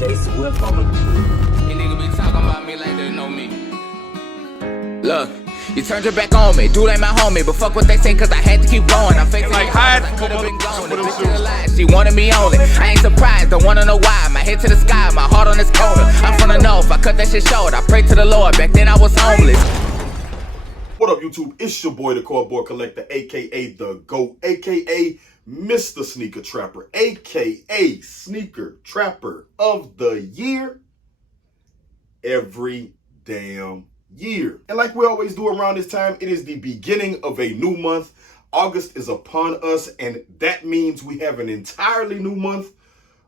Swift on them. You niggas be talking about me like they know me. Look, you turned your back on me. Dude ain't my homie, but fuck what they say, cause I had to keep going. I'm facing like it hide I could've from been gone. The them bitch is alive. She wanted me only. I ain't surprised, don't wanna know why. My head to the sky, my heart on this corner. I'm from the north, I cut that shit short. I prayed to the Lord, back then I was homeless. What up, YouTube? It's your boy, the Cardboard Collector, aka the GOAT, aka Mr. Sneaker Trapper, aka Sneaker Trapper of the Year every damn year. And like we always do around this time, it is the beginning of a new month. August is upon us, and that means we have an entirely new month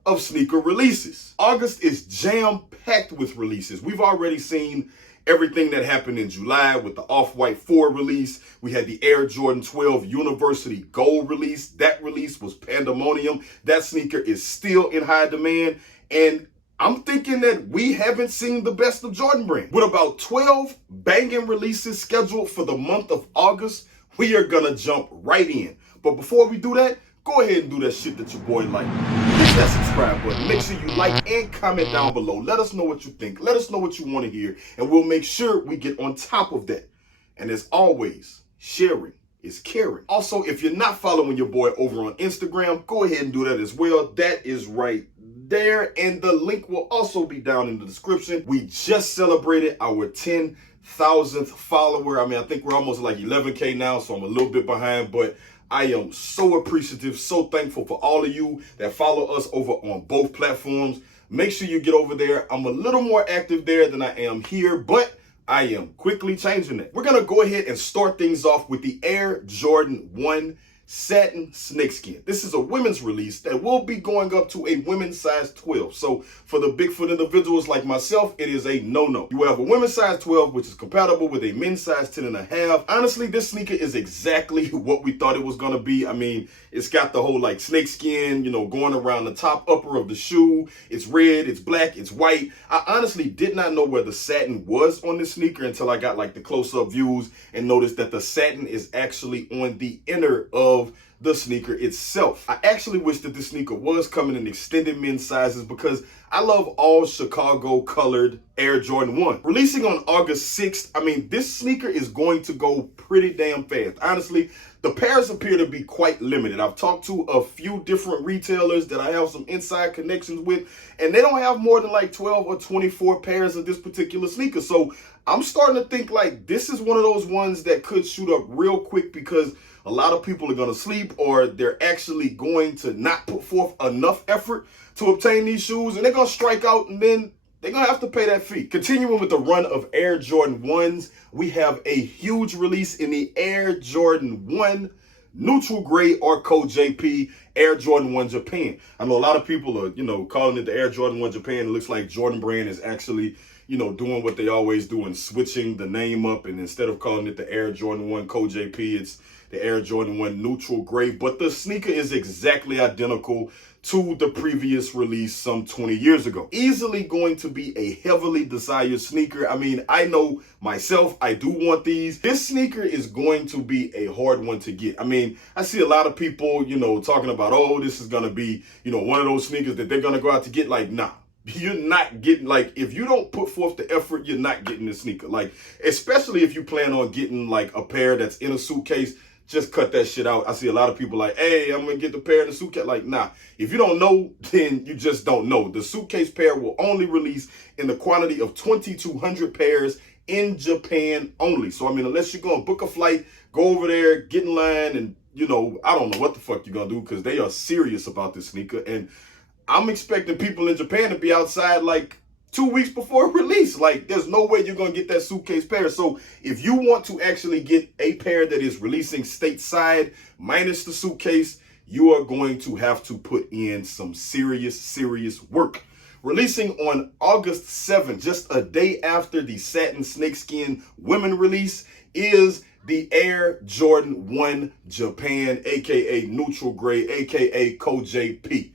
of sneaker releases. August is jam-packed with releases. We've already seen everything that happened in July with the Off-White 4 release. We had the Air Jordan 12 University Gold release. That release was pandemonium. That sneaker is still in high demand. And I'm thinking that we haven't seen the best of Jordan Brand. With about 12 banging releases scheduled for the month of August, we are gonna jump right in. But before we do that, go ahead and do that shit that your boy like. Hit that subscribe button. Make sure you like and comment down below. Let us know what you think. Let us know what you want to hear. And we'll make sure we get on top of that. And as always, sharing is caring. Also, if you're not following your boy over on Instagram, go ahead and do that as well. That is right there. And the link will also be down in the description. We just celebrated our 10,000th follower. I mean, I think we're almost like 11K now, so I'm a little bit behind, but I am so appreciative, so thankful for all of you that follow us over on both platforms. Make sure you get over there. I'm a little more active there than I am here, but I am quickly changing it. We're going to go ahead and start things off with the Air Jordan 1 Satin Snakeskin. This is a women's release that will be going up to a women's size 12. So for the Bigfoot individuals like myself, it is a no-no. You have a women's size 12, which is compatible with a men's size 10.5. Honestly, this sneaker is exactly what we thought it was going to be. I mean, it's got the whole like snakeskin, you know, going around the top upper of the shoe. It's red, it's black, it's white. I honestly did not know where the satin was on this sneaker until I got like the close-up views and noticed that the satin is actually on the inner of the sneaker itself. I actually wish that this sneaker was coming in extended men's sizes because I love all Chicago colored Air Jordan 1. Releasing on August 6th, I mean, this sneaker is going to go pretty damn fast. Honestly, the pairs appear to be quite limited. I've talked to a few different retailers that I have some inside connections with, and they don't have more than like 12 or 24 pairs of this particular sneaker. So I'm starting to think like this is one of those ones that could shoot up real quick because a lot of people are going to sleep or they're actually going to not put forth enough effort to obtain these shoes, and they're going to strike out, and then they're going to have to pay that fee. Continuing with the run of Air Jordan 1s, we have a huge release in the Air Jordan 1 Neutral Gray or Code JP Air Jordan 1 Japan. I know a lot of people are, you know, calling it the Air Jordan 1 Japan. It looks like Jordan Brand is actually, you know, doing what they always do and switching the name up. And instead of calling it the Air Jordan 1 Code JP, it's the Air Jordan 1 Neutral Gray. But the sneaker is exactly identical to the previous release some 20 years ago. Easily going to be a heavily desired sneaker. I mean, I know myself, I do want these. This sneaker is going to be a hard one to get. I mean, I see a lot of people, you know, talking about, oh, this is going to be, you know, one of those sneakers that they're going to go out to get. Like, nah. You're not getting, like, if you don't put forth the effort, you're not getting this sneaker. Like, especially if you plan on getting, like, a pair that's in a suitcase, just cut that shit out. I see a lot of people like, hey, I'm going to get the pair in the suitcase. Like, nah. If you don't know, then you just don't know. The suitcase pair will only release in the quantity of 2,200 pairs in Japan only. So, I mean, unless you're going to book a flight, go over there, get in line, and, you know, I don't know what the fuck you're going to do because they are serious about this sneaker. And I'm expecting people in Japan to be outside like 2 weeks before release. Like, there's no way you're going to get that suitcase pair. So if you want to actually get a pair that is releasing stateside minus the suitcase, you are going to have to put in some serious work. Releasing on August 7th, just a day after the satin snakeskin women release, is the Air Jordan 1 Japan, aka Neutral Gray, aka Code JP.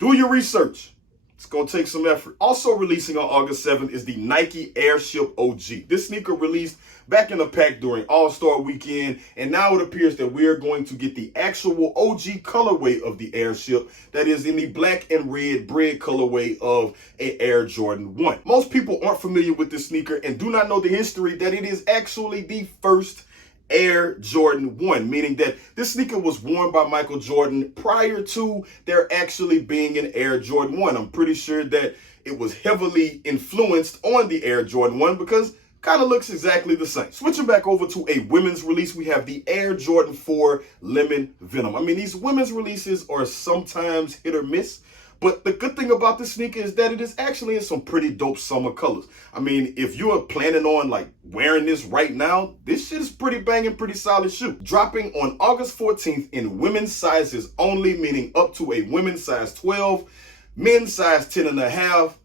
Do your research. It's going to take some effort. Also releasing on August 7th is the Nike Airship OG. This sneaker released back in the pack during All-Star Weekend, and now it appears that we are going to get the actual OG colorway of the Airship, that is in the black and red bread colorway of a Air Jordan 1. Most people aren't familiar with this sneaker and do not know the history that it is actually the first Air Jordan 1, meaning that this sneaker was worn by Michael Jordan prior to there actually being an Air Jordan 1. I'm pretty sure that it was heavily influenced on the Air Jordan 1 because kind of looks exactly the same. Switching back over to a women's release, we have the Air Jordan 4 Lemon Venom. I mean, these women's releases are sometimes hit or miss, but the good thing about this sneaker is that it is actually in some pretty dope summer colors. I mean, if you're planning on like wearing this right now, this shit is pretty banging, pretty solid shoe. Dropping on August 14th in women's sizes only, meaning up to a women's size 12, men's size 10 and a half.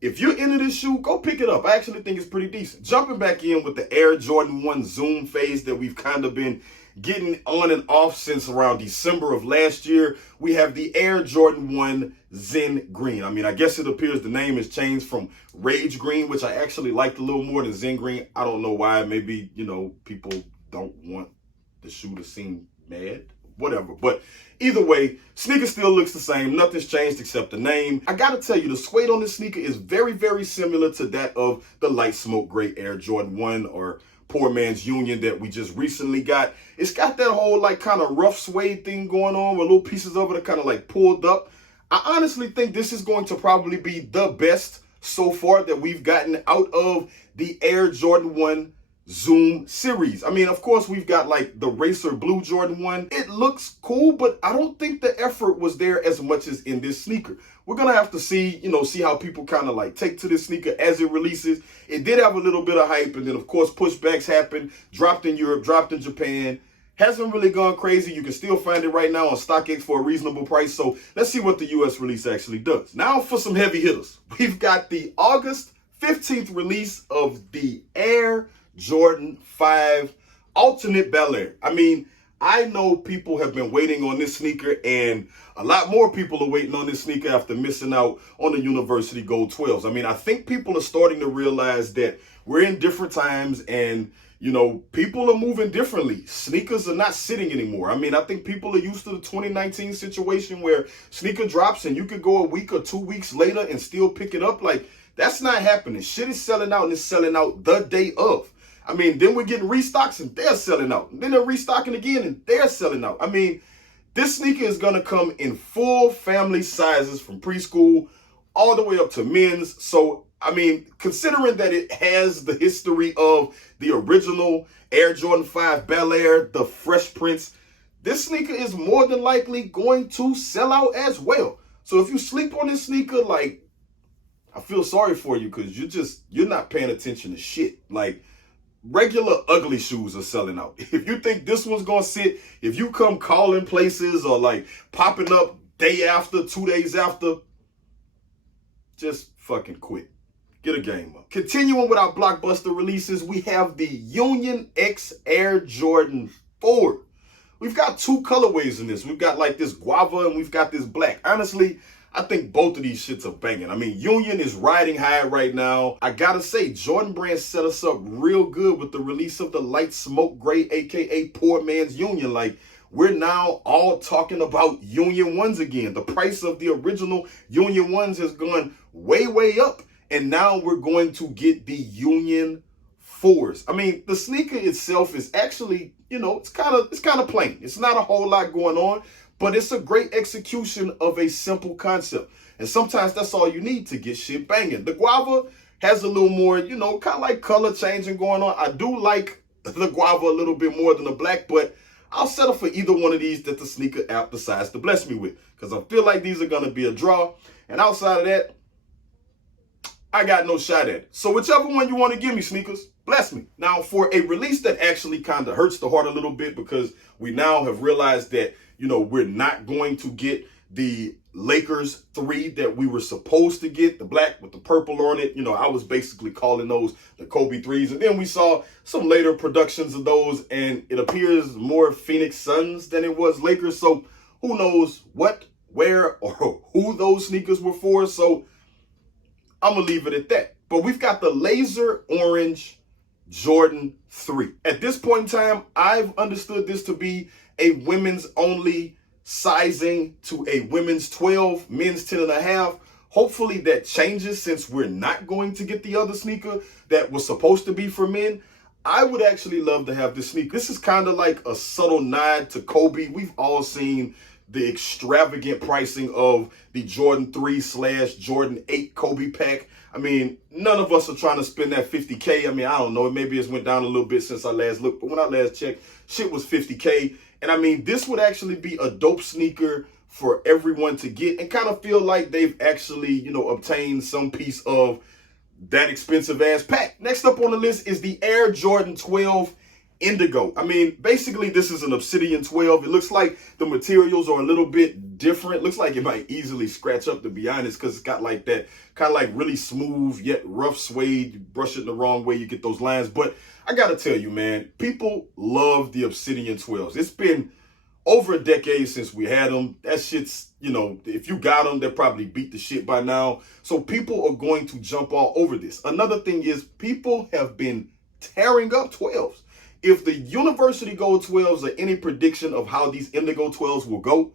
If you're into this shoe, go pick it up. I actually think it's pretty decent. Jumping back in with the Air Jordan 1 Zoom phase that we've kind of been getting on and off since around December of last year, we have the Air Jordan 1 Zen Green. I mean, I guess it appears the name has changed from Rage Green, which I actually liked a little more than Zen Green. I don't know why. Maybe, you know, people don't want the shoe to seem mad. Whatever. But either way, sneaker still looks the same. Nothing's changed except the name. I gotta tell you, the suede on this sneaker is very, very similar to that of the light smoke gray Air Jordan 1 or Poor Man's Union that we just recently got. It's got that whole like kind of rough suede thing going on with little pieces of it are kind of like pulled up. I honestly think this is going to probably be the best so far that we've gotten out of the Air Jordan 1 Zoom series. I mean, of course, we've got like the Racer Blue Jordan 1. It looks cool, but I don't think the effort was there as much as in this sneaker. We're going to have to see, see how people kind of like take to this sneaker as it releases. It did have a little bit of hype, and then of course pushbacks happened, dropped in Europe, dropped in Japan. Hasn't really gone crazy. You can still find it right now on StockX for a reasonable price. So let's see what the US release actually does. Now for some heavy hitters. We've got the August 15th release of the Air Jordan 5 Alternate Bel Air. I mean, I know people have been waiting on this sneaker, and a lot more people are waiting on this sneaker after missing out on the University Gold 12s. I mean, I think people are starting to realize that we're in different times, and people are moving differently. Sneakers are not sitting anymore. I mean, I think people are used to the 2019 situation where sneaker drops and you could go a week or 2 weeks later and still pick it up. Like, that's not happening. Shit is selling out, and it's selling out the day of. I mean, then we're getting restocks and they're selling out. And then they're restocking again and they're selling out. I mean, this sneaker is going to come in full family sizes from preschool all the way up to men's. So, I mean, considering that it has the history of the original Air Jordan 5 Bel Air, the Fresh Prince, this sneaker is more than likely going to sell out as well. So if you sleep on this sneaker, like, I feel sorry for you because you're not paying attention to shit. Like, regular ugly shoes are selling out. If you think this one's gonna sit, if you come calling places or like popping up day after, 2 days after, just fucking quit. Get a game up. Continuing with our blockbuster releases, we have the Union X Air Jordan 4. We've got two colorways in this. We've got like this guava and we've got this black. Honestly, I think both of these shits are banging. I mean, Union is riding high right now. I gotta say, Jordan Brand set us up real good with the release of the light smoke gray, aka Poor Man's Union. Like, we're now all talking about Union 1s again. The price of the original Union 1s has gone way, way up. And now we're going to get the Union 4s. I mean, the sneaker itself is actually, it's kind of plain. It's not a whole lot going on. But it's a great execution of a simple concept. And sometimes that's all you need to get shit banging. The guava has a little more, kind of like color changing going on. I do like the guava a little bit more than the black, but I'll settle for either one of these that the sneaker app decides to bless me with. Because I feel like these are going to be a draw. And outside of that, I got no shot at it. So whichever one you want to give me, sneakers, bless me. Now, for a release that actually kind of hurts the heart a little bit because we now have realized that, we're not going to get the Lakers 3 that we were supposed to get, the black with the purple on it. I was basically calling those the Kobe 3s. And then we saw some later productions of those, and it appears more Phoenix Suns than it was Lakers. So who knows what, where, or who those sneakers were for. So I'm going to leave it at that. But we've got the laser orange Jordan 3. At this point in time, I've understood this to be a women's only sizing to a women's 12, men's 10 and a half. Hopefully that changes since we're not going to get the other sneaker that was supposed to be for men. I would actually love to have this sneaker. This is kind of like a subtle nod to Kobe. We've all seen the extravagant pricing of the Jordan 3/Jordan 8 Kobe pack. I mean, none of us are trying to spend that 50K. I mean, I don't know. Maybe it's went down a little bit since I last looked, but when I last checked, shit was 50K. And I mean, this would actually be a dope sneaker for everyone to get and kind of feel like they've actually, you know, obtained some piece of that expensive ass pack. Next up on the list is the Air Jordan 12 Indigo. I mean, basically this is an Obsidian 12. It looks like the materials are a little bit different. Looks like it might easily scratch up, to be honest, because it's got like that kind of like really smooth yet rough suede. You brush it the wrong way, you get those lines. But I gotta tell you, man, people love the Obsidian 12s. It's been over a decade since we had them. That shit's, you know, if you got them, they're probably beat the shit by now. So people are going to jump all over this. Another thing is people have been tearing up 12s. If the University Gold 12s are any prediction of how these Indigo 12s will go,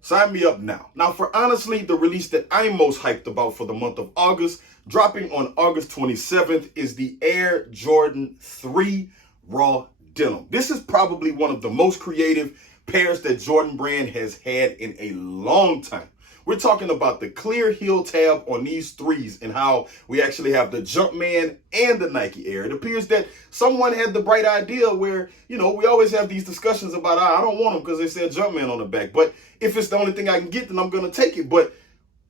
sign me up now. Now, for honestly, the release that I'm most hyped about for the month of August, dropping on August 27th, is the Air Jordan 3 Raw Denim. This is probably one of the most creative pairs that Jordan Brand has had in a long time. We're talking about the clear heel tab on these threes and how we actually have the Jumpman and the Nike Air. It appears that someone had the bright idea where, you know, we always have these discussions about, I don't want them because they said Jumpman on the back. But if it's the only thing I can get, then I'm going to take it. But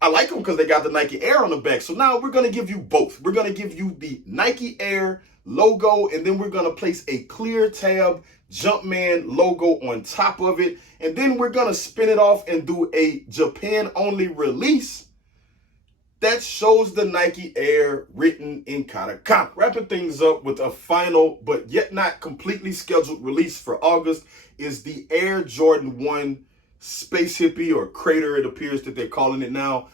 I like them because they got the Nike Air on the back. So now we're going to give you both. We're going to give you the Nike Air logo, and then we're going to place a clear tab Jumpman logo on top of it. And then we're going to spin it off and do a Japan only release that shows the Nike Air written in katakana. Wrapping things up with a final but yet not completely scheduled release for August is the Air Jordan 1 Space Hippie, or Crater, it appears that they're calling it now.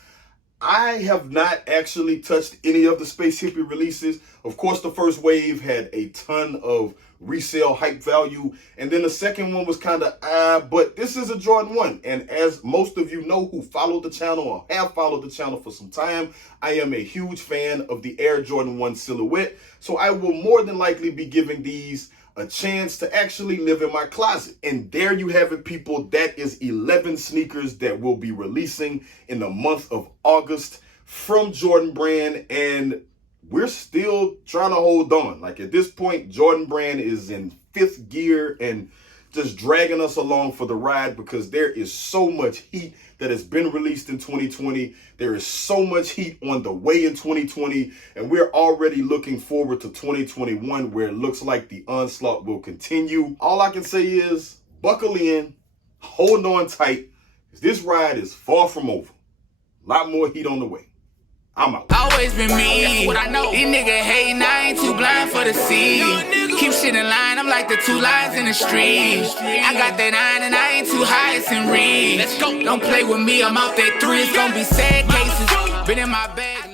I have not actually touched any of the Space Hippie releases. Of course, the first wave had a ton of resale hype value, and then the second one was kind of but this is a Jordan 1, and as most of you know who follow the channel or have followed the channel for some time, I am a huge fan of the Air Jordan 1 silhouette, so I will more than likely be giving these a chance to actually live in my closet. And there you have it, people. That is 11 sneakers that will be releasing in the month of August from Jordan Brand, and we're still trying to hold on. Like, at this point, Jordan Brand is in fifth gear and just dragging us along for the ride, because there is so much heat that has been released in 2020. There is so much heat on the way in 2020, and we're already looking forward to 2021, where it looks like the onslaught will continue. All I can say is buckle in, hold on tight, because this ride is far from over. A lot more heat on the way. I'm out. Always been me, that's what I know. These niggas hating, I ain't too blind for the sea. Keep shit in line, I'm like the two lines in the street. I got that iron and I ain't too high, it's in reach. Let's go. Don't play with me, I'm out that three. It's gonna be sad cases. Been in my bag.